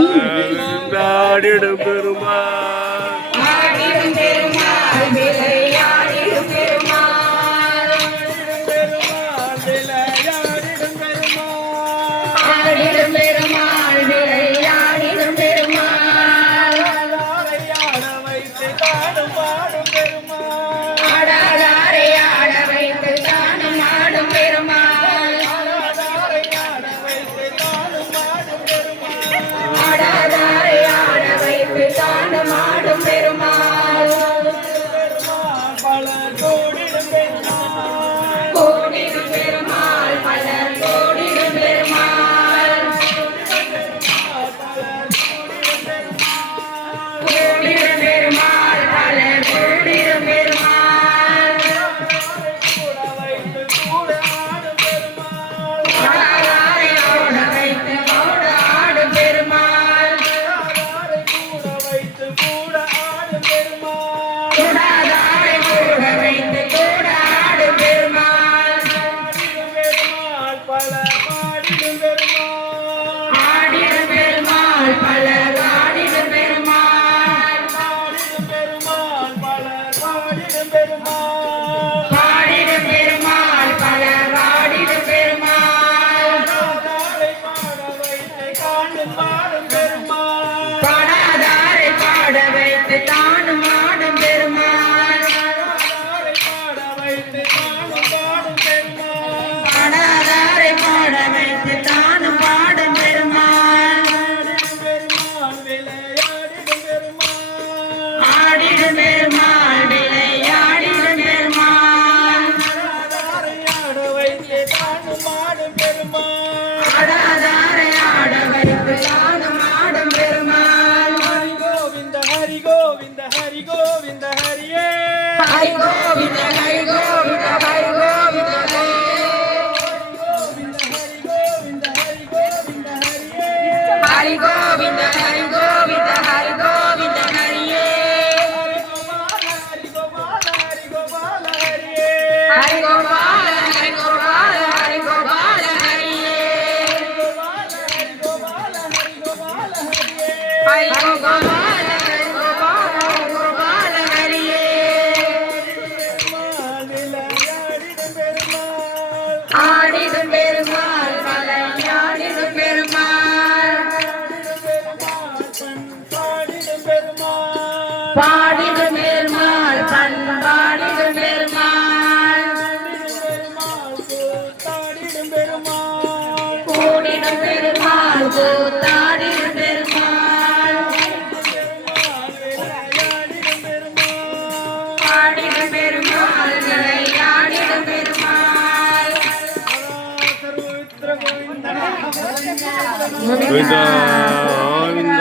ஆடிடும் பெருமாள் ஆடிடும் பெருமாள் விளையாடிடும் பெருமாள் விளையாடிடும் பெருமாள் ஆடிடும் பெருமாள் விளையாடிடும் பெருமாள் ஆட வைத்து தாடும் பாடும் பெருமாள் ஆடாதாரை ஆட வைத்து தானும் ஆடும் பெருமாள் ஆடாதாரை ஆட வைத்து தானும் ஆடும் பெருமாள் பல கோடிடும் பெருமாள் கோடிடும் பெருமாள் பலர் கோடிடும் பெருமாள் கோடிடும் பெருமாள் பலர் கோடிடும் பெருமாள் ஆடாதாரை ஆட வைத்து கூட ஆடும் பெருமாள் கூடாதாரை கூட வைத்து கூட ஆடும் பெருமாள் ஆடிடும் பெருமாள் பலர் ஆடிடும் பெருமாள் பாடிடும் பெருமாள் பலர் ஆடிடும் பெருமாள் பாடாதாரை பாட வைத்து தானும் ஆடும் பெருமாள் பாடாதாரை பாட வைத்து தானும் பாடும் பெருமாள் ஆடிடும் பெருமாள் விளையாடிடும் பெருமாள் ஆடாதாரை ஆட வைத்து தானும் ஆடும் பெருமாள் ஹரி கோவிந்த ஹரி கோவிந்த ஹரியே ஹரி கோவிந்த ஹரி கோவிந்த ஹரி கோவிந்த ஹரி கோவிந்த ஹரி கோவிந்த ஹரி கோவிந்த ஹரியே ஹரி கோபால ஹரி கோபால ஹரி கோபால ஹரியே ஹரி கோபால ஹரி கோபால ஹரி கோபால ஹரியே ஆடிடும் பெருமாள் விளையாடிடும் பெருமாள் பாடிடும் பெருமாள் பண்பாடிடும் பெருமாள் கூடிடும் பெருமாள் கூத்தாடிடும் பெருமாள் பாடிடும் பெருமாள் விளையாடிடும் பெருமாள் கோவிந்தா